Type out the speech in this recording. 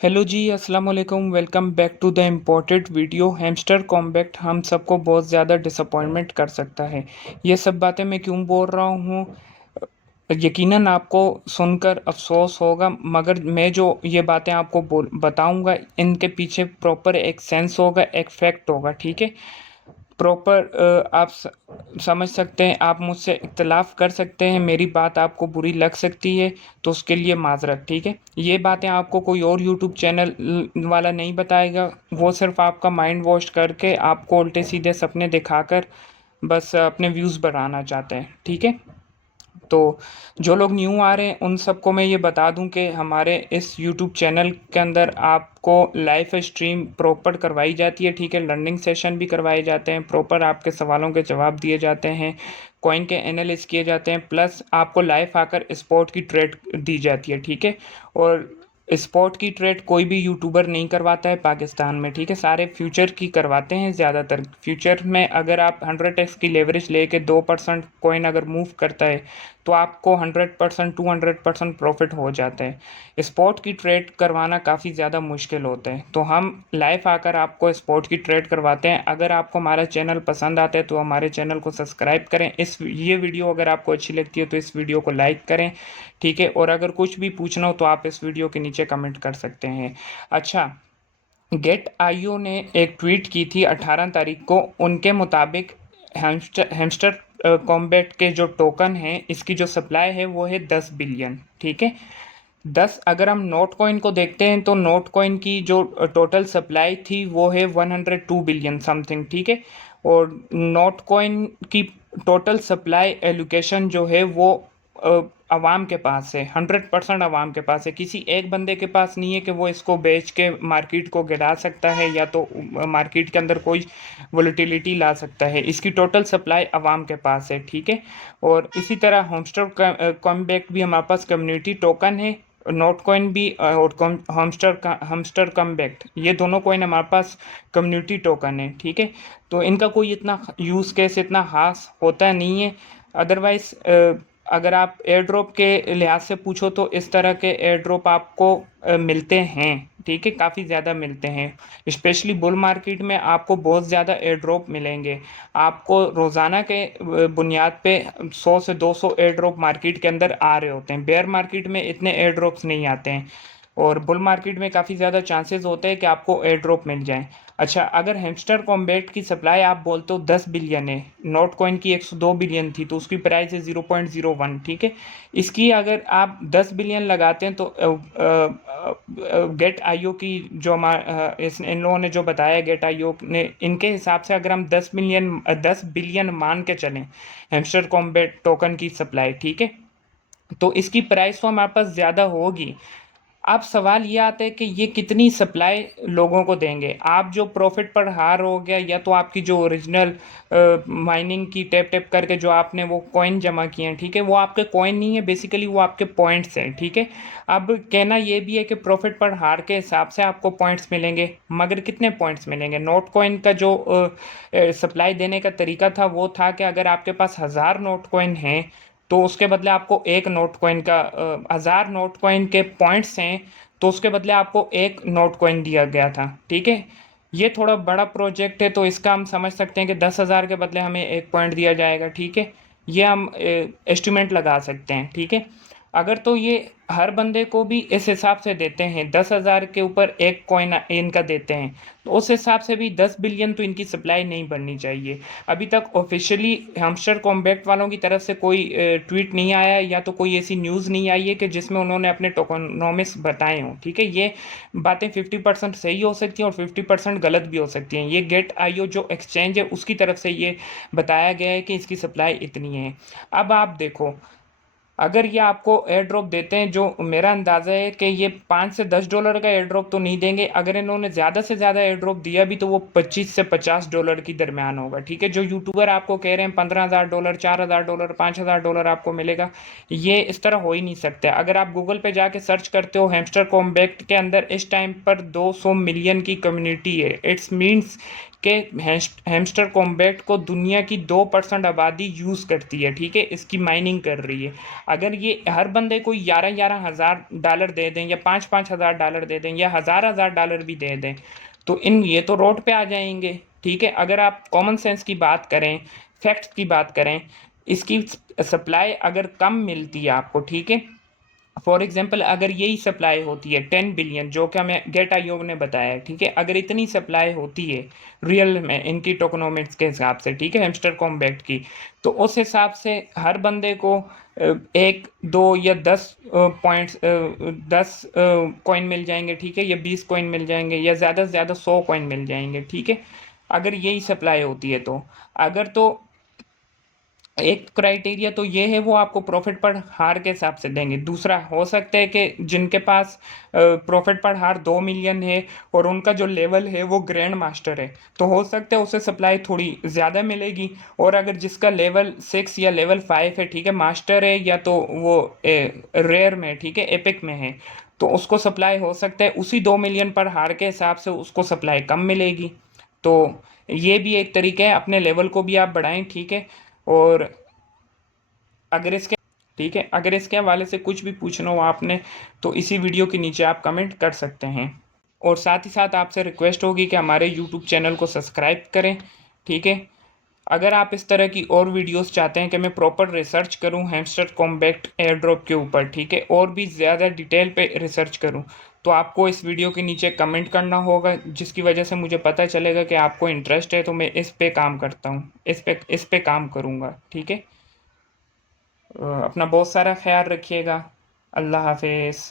Hello ji, अस्सलाम वालेकुम। Welcome back to the imported video. Hamster combat हम सबको बहुत ज़्यादा डिसअपॉइंटमेंट कर सकता है। ये सब बातें मैं क्यों बोल रहा हूँ, यकीनन आपको सुनकर अफसोस होगा, मगर मैं जो ये बातें आपको बताऊंगा इनके पीछे प्रॉपर एक सेंस होगा, एक फैक्ट होगा। ठीक है, प्रॉपर आप समझ सकते हैं। आप मुझसे इख्तलाफ कर सकते हैं, मेरी बात आपको बुरी लग सकती है, तो उसके लिए माजरत। ठीक है, ये बातें आपको कोई और यूट्यूब चैनल वाला नहीं बताएगा। वो सिर्फ आपका माइंड वॉश करके आपको उल्टे सीधे सपने दिखाकर बस अपने व्यूज़ बढ़ाना चाहते हैं। ठीक है, तो जो लोग न्यू आ रहे हैं उन सबको मैं ये बता दूं कि हमारे इस यूट्यूब चैनल के अंदर आपको लाइव स्ट्रीम प्रॉपर करवाई जाती है। ठीक है, लर्निंग सेशन भी करवाए जाते हैं, प्रॉपर आपके सवालों के जवाब दिए जाते हैं, कॉइन के एनालिस किए जाते हैं, प्लस आपको लाइव आकर स्पॉट की ट्रेड दी जाती है। ठीक है, और स्पॉट की ट्रेड कोई भी यूट्यूबर नहीं करवाता है पाकिस्तान में। ठीक है, सारे फ्यूचर की करवाते हैं ज़्यादातर। फ्यूचर में अगर आप 100x की लेवरेज लेके 2% कॉइन अगर मूव करता है तो आपको 100% 200% प्रॉफिट हो जाता है। स्पॉट की ट्रेड करवाना काफ़ी ज़्यादा मुश्किल होता है, तो हम लाइव आकर आपको स्पॉट की ट्रेड करवाते हैं। अगर आपको हमारा चैनल पसंद आता है तो हमारे चैनल को सब्सक्राइब करें। ये वीडियो अगर आपको अच्छी लगती है तो इस वीडियो को लाइक करें। ठीक है, और अगर कुछ भी पूछना हो तो आप इस वीडियो के नीचे कमेंट कर सकते हैं। अच्छा, गेट आईओ ने एक ट्वीट की थी 18 तारीख को। उनके मुताबिक हैमस्टर कॉम्बैट के जो टोकन है, इसकी जो सप्लाई है वो है 10 बिलियन। ठीक है, 10, अगर हम नोट कॉइन को देखते हैं तो नोट कॉइन की जो टोटल सप्लाई थी वो है 102 बिलियन समथिंग। ठीक है, और नोट कॉइन की टोटल सप्लाई एलोकेशन जो है वो आवाम के पास है, 100% आवाम के पास है। किसी एक बंदे के पास नहीं है कि वो इसको बेच के मार्केट को गिरा सकता है या तो मार्केट के अंदर कोई वोलेटिलिटी ला सकता है। इसकी टोटल सप्लाई आवाम के पास है। ठीक है, और इसी तरह होमस्टर कॉम्बैक्ट भी हमारे पास कम्युनिटी टोकन है, नोट कॉइन भी, और हमस्टर कम्बैक्ट, ये दोनों कॉइन हमारे पास कम्युनिटी टोकन है। ठीक है, तो इनका कोई इतना यूज़ केस इतना खास होता नहीं है। अदरवाइज अगर आप एयर ड्रॉप के लिहाज से पूछो तो इस तरह के एयर ड्रॉप आपको मिलते हैं। ठीक है, काफ़ी ज़्यादा मिलते हैं। स्पेशली बुल मार्केट में आपको बहुत ज़्यादा एयर ड्रॉप मिलेंगे। आपको रोज़ाना के बुनियाद पे 100 से 200 एयर ड्रॉप मार्केट के अंदर आ रहे होते हैं। बेयर मार्केट में इतने एयर ड्रॉप्स नहीं आते हैं, और बुल मार्केट में काफ़ी ज़्यादा चांसेस होते हैं कि आपको एयर ड्रॉप मिल जाए। अच्छा, अगर हैमस्टर कॉम्बैट की सप्लाई आप बोलते हो 10 बिलियन है, नोट कॉइन की 102 बिलियन थी, तो उसकी प्राइस है 0.01। ठीक है, इसकी अगर आप 10 बिलियन लगाते हैं तो गेट आईओ की जो इन लोगों ने जो बताया, गेट आईओ ने, इनके हिसाब से अगर हम 10 बिलियन मान के चलें हैमस्टर कॉम्बैट टोकन की सप्लाई, ठीक है, तो इसकी प्राइस तो हमारे पास ज़्यादा होगी। अब सवाल ये आता है कि ये कितनी सप्लाई लोगों को देंगे। आप जो प्रॉफिट पर हार हो गया, या तो आपकी जो ओरिजिनल माइनिंग की टैप टैप करके जो आपने वो कॉइन जमा किए हैं, ठीक है, वो आपके कॉइन नहीं है, बेसिकली वो आपके पॉइंट्स हैं। ठीक है, अब कहना ये भी है कि प्रॉफिट पर हार के हिसाब से आपको पॉइंट्स मिलेंगे, मगर कितने पॉइंट्स मिलेंगे? नोट कॉइन का जो सप्लाई देने का तरीका था वो था कि अगर आपके पास 1000 नोट कॉइन हैं तो उसके बदले आपको एक नोट कॉइन का 1000 नोट कॉइन के पॉइंट्स हैं तो उसके बदले आपको एक नोट कॉइन दिया गया था। ठीक है, ये थोड़ा बड़ा प्रोजेक्ट है, तो इसका हम समझ सकते हैं कि 10,000 के बदले हमें एक पॉइंट दिया जाएगा। ठीक है, ये हम एस्टिमेट लगा सकते हैं। ठीक है, अगर तो ये हर बंदे को भी इस हिसाब से देते हैं, 10,000 के ऊपर एक कॉइन इनका देते हैं, तो उस हिसाब से भी 10 बिलियन तो इनकी सप्लाई नहीं बढ़नी चाहिए। अभी तक ऑफिशियली हमस्टर कॉम्बैक्ट वालों की तरफ से कोई ट्वीट नहीं आया, या तो कोई ऐसी न्यूज़ नहीं आई है कि जिसमें उन्होंने अपने टोकनोमिक्स बताए हों। ठीक है, ये बातें 50% सही हो सकती हैं और 50% गलत भी हो सकती हैं। ये गेट आईओ जो एक्सचेंज है उसकी तरफ से ये बताया गया है कि इसकी सप्लाई इतनी है। अब आप देखो, अगर ये आपको एयर ड्रॉप देते हैं, जो मेरा अंदाज़ा है कि ये $5 से $10 का एयर ड्रॉप तो नहीं देंगे। अगर इन्होंने ज़्यादा से ज़्यादा एयर ड्रॉप दिया भी तो वो $25 से $50 की दरमियान होगा। ठीक है, जो यूट्यूबर आपको कह रहे हैं $15,000, $4,000, $5,000 आपको मिलेगा, ये इस तरह हो ही नहीं सकता। अगर आप गूगल पे जाके सर्च करते हो हैमस्टर कॉम्बैक्ट के अंदर इस टाइम पर 200 मिलियन की कम्युनिटी है, इट्स मीन्स के हैमस्टर कॉम्बैट को दुनिया की 2% आबादी यूज़ करती है, ठीक है, इसकी माइनिंग कर रही है। अगर ये हर बंदे को 11,000 दे दें या 5,000 दे दें या $1,000 भी दे दें तो ये तो रोड पे आ जाएंगे, ठीक है। अगर आप कॉमन सेंस की बात करें, फैक्ट्स की बात करें, इसकी सप्लाई अगर कम मिलती है आपको, ठीक है, फॉर एग्जाम्पल अगर यही सप्लाई होती है 10 बिलियन, जो कि हमें गेट आयोग ने बताया है, ठीक है, अगर इतनी सप्लाई होती है रियल में इनकी टोकनोमिक्स के हिसाब से, ठीक है, हैमस्टर कॉम्बैक्ट की, तो उस हिसाब से हर बंदे को 1, 2 या 10 कॉइन मिल जाएंगे, ठीक है, या 20 कॉइन मिल जाएंगे, या ज़्यादा से ज़्यादा 100 कॉइन मिल जाएंगे, ठीक है, अगर यही सप्लाई होती है तो। अगर तो एक क्राइटेरिया तो ये है, वो आपको प्रॉफिट पर हार के हिसाब से देंगे। दूसरा हो सकता है कि जिनके पास प्रॉफिट पर हार 2 मिलियन है और उनका जो लेवल है वो ग्रैंड मास्टर है, तो हो सकता है उसे सप्लाई थोड़ी ज़्यादा मिलेगी। और अगर जिसका लेवल 6 या लेवल 5 है, ठीक है, मास्टर है या तो वो रेयर में, ठीक है, एपिक में है, तो उसको सप्लाई हो सकता है उसी 2 मिलियन पर हार के हिसाब से उसको सप्लाई कम मिलेगी। तो ये भी एक तरीका है, अपने लेवल को भी आप बढ़ाएं, ठीक है। और अगर इसके ठीक है, अगर इसके हवाले से कुछ भी पूछना हो आपने तो इसी वीडियो के नीचे आप कमेंट कर सकते हैं। और साथ ही साथ आपसे रिक्वेस्ट होगी कि हमारे यूट्यूब चैनल को सब्सक्राइब करें, ठीक है। अगर आप इस तरह की और वीडियोस चाहते हैं कि मैं प्रॉपर रिसर्च करूं हैमस्टर कॉम्बैक्ट एयर ड्रॉप के ऊपर, ठीक है, और भी ज़्यादा डिटेल पे रिसर्च करूं, तो आपको इस वीडियो के नीचे कमेंट करना होगा, जिसकी वजह से मुझे पता चलेगा कि आपको इंटरेस्ट है, तो मैं इस पे काम करता हूं, इस पे काम करूंगा, ठीक है। अपना बहुत सारा ख्याल रखिएगा। अल्लाह हाफिज़।